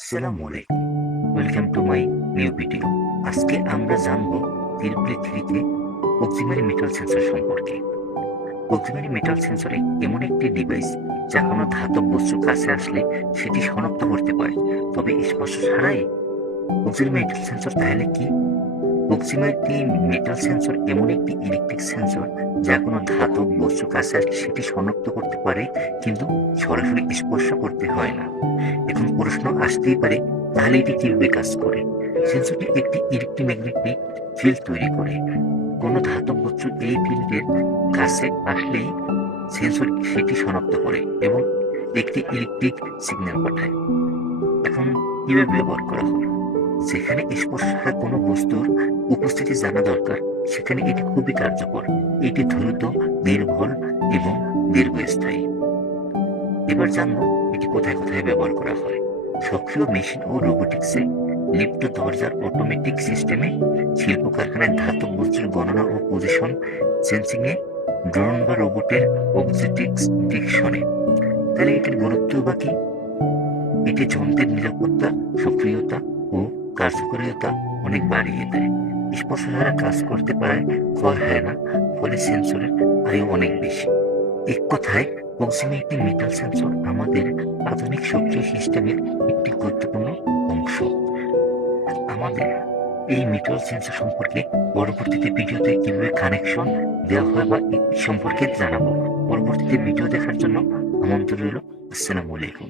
আসসালামু আলাইকুম welcome to my new video আজকে আমরা জানব তিরুপলি থ্রিতে অক্সিমারি মেটাল সেন্সর সম্পর্কে। অক্সিমারি মেটাল সেন্সরে এমন একটি ডিভাইস যা কোনো ধাতব বস্তু কাছে আসলে সেটি শনাক্ত করতে পারে। তবে স্পর্শ ছাড়াই অক্সিমারি মেটাল সেন্সর তাহলে কি? অক্সিমারি মেটাল সেন্সর এমন একটি ইলেকট্রিক সেন্সর যা কোনো ধাতব বস্তু কাছে আসলে সেটি শনাক্ত করতে পারে, কিন্তু সরাসরি স্পর্শ করতে হয় না। প্রশ্ন আসতেই পারে তাহলে এটি কীভাবে কাজ করে। সেন্সরটি একটি ইলেকট্রোম্যাগনেটিক ফিল্ড তৈরি করে। কোনো ধাতব বস্তু এই ফিল্ডের কাছে আসলেই সেন্সর সেটি শনাক্ত করে এবং একটি ইলেকট্রিক সিগন্যাল পাঠায়। এখন কীভাবে ব্যবহার করা হয়? যেখানে স্পর্শ কোনো বস্তুর উপস্থিতি জানা দরকার। সেখানে এটি খুবই কার্যকর। এটি দ্রুত, নির্ভর এবং দীর্ঘস্থায়ী। এবার জানব এটি কোথায় কোথায় ব্যবহার করা হয়। সক্রিয় মেশিন ও রোবোটিক্সে লিপ্ত দরজার অটোমেটিক সিস্টেমে শিল্প কারখানায় ধাতব বস্তুর গণনা ও পজিশন সেন্সিং এ ড্রোন বা রোবটের অবজেক্টিক্স ডিকশনে তাহলে এটির গুরুত্ব বা কি? এটি যন্ত্রের নিরাপত্তা, সক্রিয়তা ও কার্যকারিতা অনেক বাড়িয়ে দেয়। স্পর্শ ছাড়া কাজ করতে পারে ক্ষয় হয় না, ফলে সেন্সরের আয়ু অনেক বেশি। এক কথায় প্রক্সিমিটি মেটাল সেন্সর আমাদের আধুনিক সক্রিয় সিস্টেমের একটি গুরুত্বপূর্ণ অংশ। আমাদের এই মেটাল সেন্সর সম্পর্কে পরবর্তীতে ভিডিওতে কীভাবে কানেকশন দেওয়া হয় বা সম্পর্কে জানাব। পরবর্তীতে ভিডিও দেখার জন্য আমন্ত্রণ রইল। আসসালামু আলাইকুম।